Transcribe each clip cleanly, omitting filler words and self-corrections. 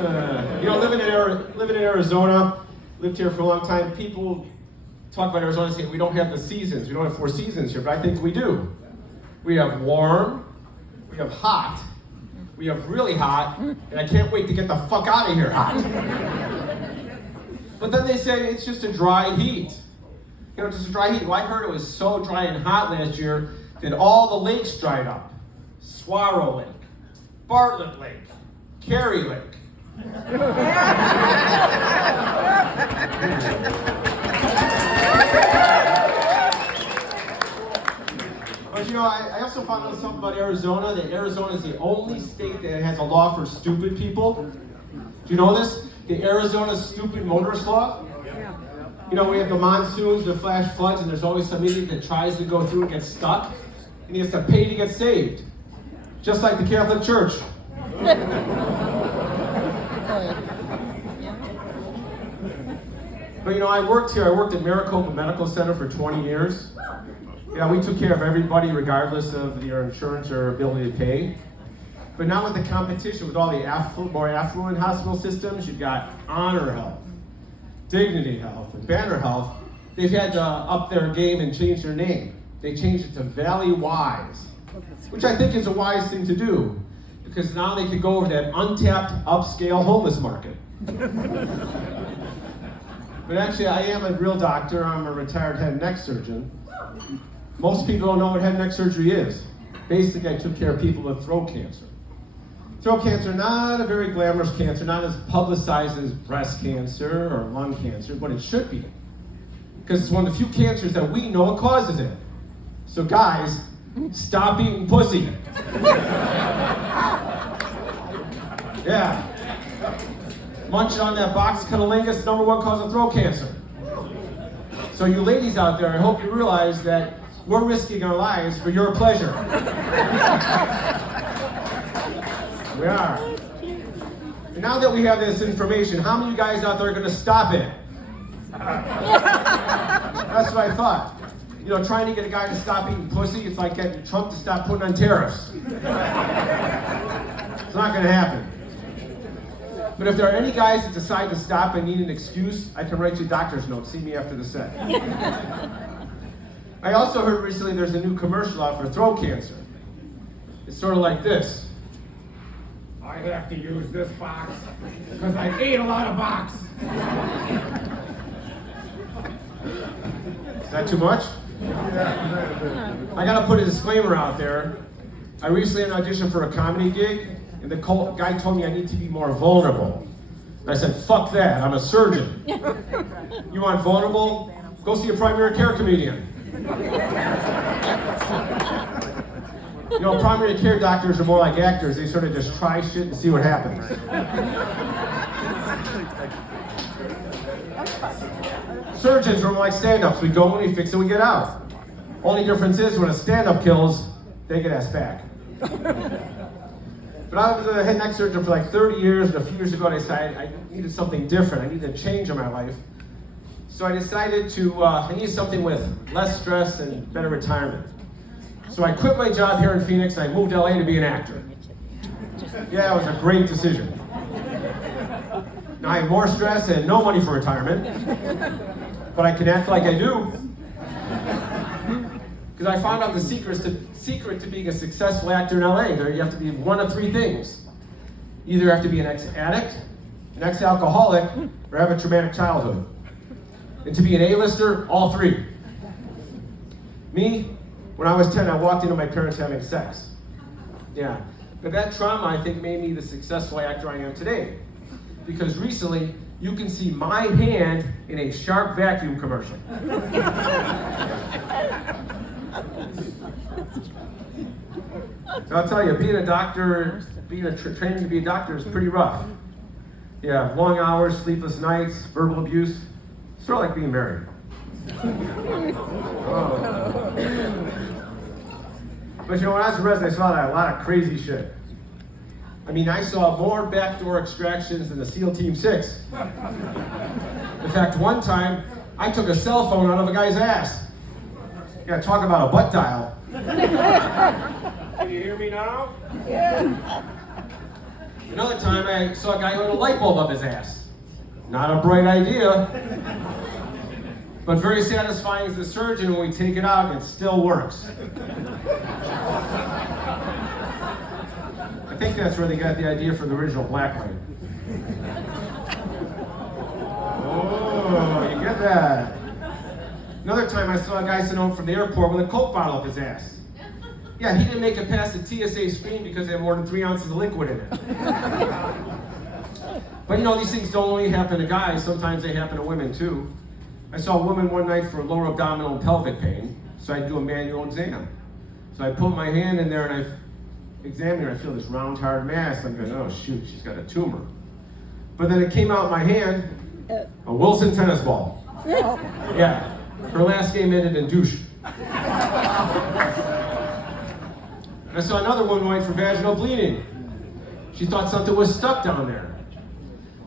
Living in Arizona, lived here for a long time. People talk about Arizona and say we don't have the seasons. We don't have 4 seasons here, but I think we do. We have warm, we have hot, we have really hot, and I can't wait to get the fuck out of here hot. But then they say it's just a dry heat. You know, just a dry heat. Well, I heard it was so dry and hot last year that all the lakes dried up. Swallow Lake, Bartlett Lake, Cary Lake. But you know, I also found out something about Arizona, that Arizona is the only state that has a law for stupid people. Do you know this? The Arizona Stupid Motorist Law. You know, we have the monsoons, the flash floods, and there's always some idiot that tries to go through and gets stuck, and he has to pay to get saved. Just like the Catholic Church. But you know, I worked at Maricopa Medical Center for 20 years. Yeah, we took care of everybody regardless of their insurance or ability to pay. But now with the competition, with all the more affluent hospital systems, you've got Honor Health, Dignity Health, and Banner Health. They've had to up their game and change their name. They changed it to Valley Wise, which I think is a wise thing to do, because now they can go over that untapped upscale homeless market. But actually, I am a real doctor. I'm a retired head and neck surgeon. Most people don't know what head and neck surgery is. Basically, I took care of people with throat cancer. Throat cancer, not a very glamorous cancer, not as publicized as breast cancer or lung cancer, but it should be. Because it's one of the few cancers that we know what causes it. So guys, stop eating pussy. Yeah. Munching on that box cunnilingus, #1 cause of throat cancer. So you ladies out there, I hope you realize that we're risking our lives for your pleasure. We are. And now that we have this information, how many of you guys out there are going to stop it? That's what I thought. You know, trying to get a guy to stop eating pussy, it's like getting Trump to stop putting on tariffs. It's not going to happen. But if there are any guys that decide to stop and need an excuse, I can write you a doctor's note. See me after the set. I also heard recently there's a new commercial out for throat cancer. It's sort of like this. I have to use this box because I ate a lot of box. Is that too much? I gotta put a disclaimer out there. I recently had an audition for a comedy gig, and the guy told me I need to be more vulnerable. And I said, fuck that, I'm a surgeon. You want vulnerable? Go see a primary care comedian. You know, primary care doctors are more like actors. They sort of just try shit and see what happens. Surgeons are more like stand-ups. We go and we fix it, we get out. Only difference is when a stand-up kills, they get asked back. But I was a head and neck surgeon for like 30 years, and a few years ago I decided I needed something different. I needed a change in my life. So I decided I needed something with less stress and better retirement. So I quit my job here in Phoenix and I moved to LA to be an actor. Yeah, it was a great decision. Now I have more stress and no money for retirement, but I can act like I do. Because I found out the secret to being a successful actor in LA. You have to be one of 3 things. Either you have to be an ex-addict, an ex-alcoholic, or have a traumatic childhood. And to be an A-lister, all 3. Me, when I was 10, I walked into my parents having sex. Yeah. But that trauma, I think, made me the successful actor I am today. Because recently, you can see my hand in a Shark vacuum commercial. So I'll tell you, being a doctor, training to be a doctor is pretty rough. Yeah, long hours, sleepless nights, verbal abuse. Sort of like being married. Oh. But you know, when I was a resident, I saw a lot of crazy shit. I mean, I saw more backdoor extractions than the SEAL Team 6. In fact, one time, I took a cell phone out of a guy's ass. You gotta talk about a butt dial. Can you hear me now? Yeah. Another time I saw a guy who had a light bulb up his ass. Not a bright idea, but very satisfying as a surgeon when we take it out and it still works. I think that's where they got the idea for the original blacklight. Oh, you get that. Another time I saw a guy sitting home from the airport with a Coke bottle up his ass. Yeah, he didn't make it past the TSA screen because it had more than 3 ounces of liquid in it. But you know, these things don't only happen to guys, sometimes they happen to women too. I saw a woman one night for lower abdominal and pelvic pain, so I do a manual exam. So I put my hand in there and I examine her, I feel this round, hard mass. I'm going, oh shoot, she's got a tumor. But then it came out in my hand, a Wilson tennis ball. Yeah, her last game ended in douche. I saw another woman wait for vaginal bleeding. She thought something was stuck down there.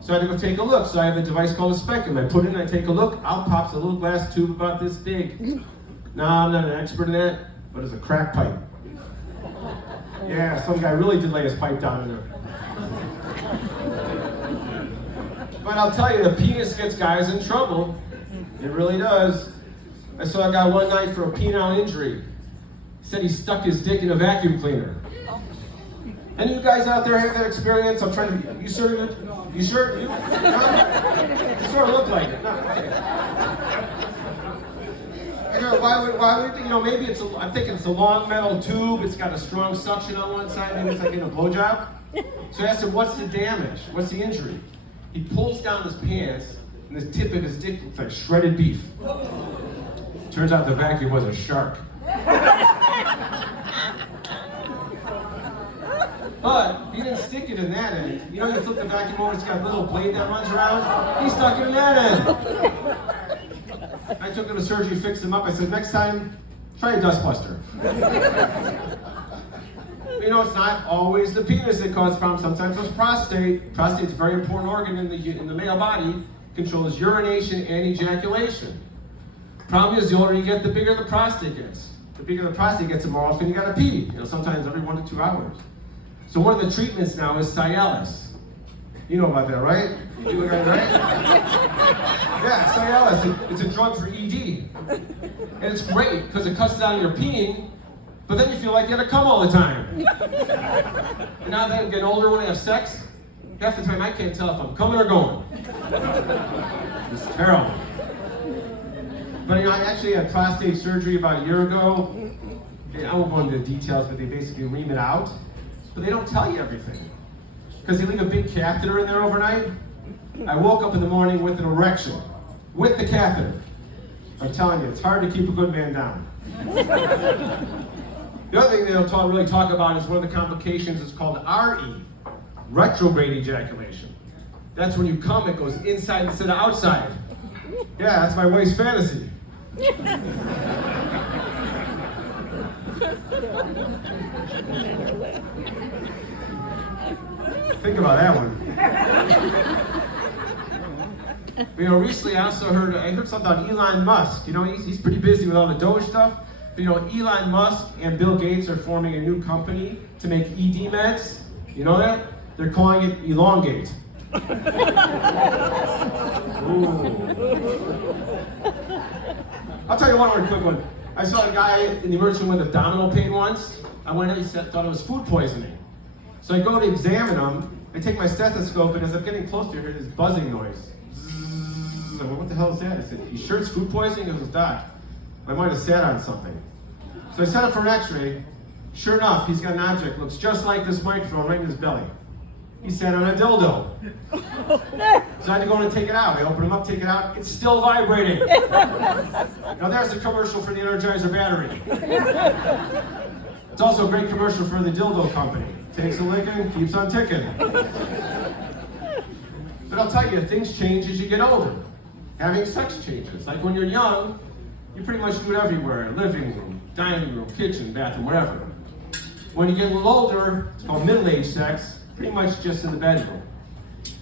So I had to go take a look. So I have a device called a speculum. I put it in, I take a look, out pops a little glass tube about this big. No, I'm not an expert in that, but it's a crack pipe. Yeah, some guy really did lay his pipe down in there. But I'll tell you, the penis gets guys in trouble. It really does. I saw a guy one night for a penile injury. He said he stuck his dick in a vacuum cleaner. Any of you guys out there have that experience? I'm trying to, you sure? You sure? You? No? You sort of look like it. No, okay. And why would you know, maybe I'm thinking it's a long metal tube, it's got a strong suction on one side, maybe it's like in a blowjob. So I asked him, what's the damage? What's the injury? He pulls down his pants, and the tip of his dick looks like shredded beef. Turns out the vacuum was a shark. But he didn't stick it in that end. You know, you flip the vacuum over, it's got a little blade that runs around. He stuck it in that end. I took him to surgery, fixed him up. I said, next time, try a dustbuster. You know, it's not always the penis that causes problems. Sometimes it's prostate. Prostate's a very important organ in the male body. Controls urination and ejaculation. Problem is, the older you get, the bigger the prostate gets. The bigger the prostate gets, the more often you gotta pee. You know, sometimes every 1 to 2 hours. So one of the treatments now is Cialis. You know about that, right? You look at it, right? Yeah, Cialis. It's a drug for ED. And it's great because it cuts down your peeing, but then you feel like you gotta come all the time. And now that I'm getting older when I have sex, half the time I can't tell if I'm coming or going. It's terrible. But you know, I actually had prostate surgery about a year ago. I won't go into the details, but they basically ream it out. But they don't tell you everything. Because they leave a big catheter in there overnight. I woke up in the morning with an erection, with the catheter. I'm telling you, it's hard to keep a good man down. The other thing they don't really talk about is one of the complications is called RE, retrograde ejaculation. That's when you come, it goes inside instead of outside. Yeah, that's my wife's fantasy. Think about that one. You know, recently I heard something about Elon Musk. You know, he's pretty busy with all the Doge stuff. But, you know, Elon Musk and Bill Gates are forming a new company to make ED meds. You know that? They're calling it Elongate. Ooh. I'll tell you one more quick one. I saw a guy in the emergency room with abdominal pain once. I went in, he thought it was food poisoning. So I go to examine him. I take my stethoscope, and as I'm getting close to it, I hear this buzzing noise. Zzz. I went, what the hell is that? I said, you sure it's food poisoning? He goes, Doc, I might have sat on something. So I set up for an x-ray. Sure enough, he's got an object, looks just like this microphone right in his belly. He sat on a dildo. So I had to go in and take it out. I open him up, take it out, it's still vibrating. Now there's a commercial for the Energizer battery. It's also a great commercial for the dildo company. Takes a licking, keeps on ticking. But I'll tell you, things change as you get older. Having sex changes. Like when you're young, you pretty much do it everywhere. Living room, dining room, kitchen, bathroom, wherever. When you get a little older, it's called middle-age sex, pretty much just in the bedroom.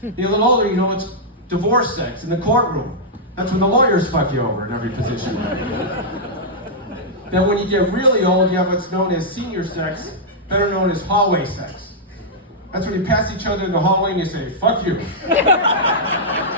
You get a little older, you know, it's divorce sex in the courtroom. That's when the lawyers fuck you over in every position. Then when you get really old, you have what's known as senior sex, better known as hallway sex. That's when you pass each other in the hallway and you say, fuck you.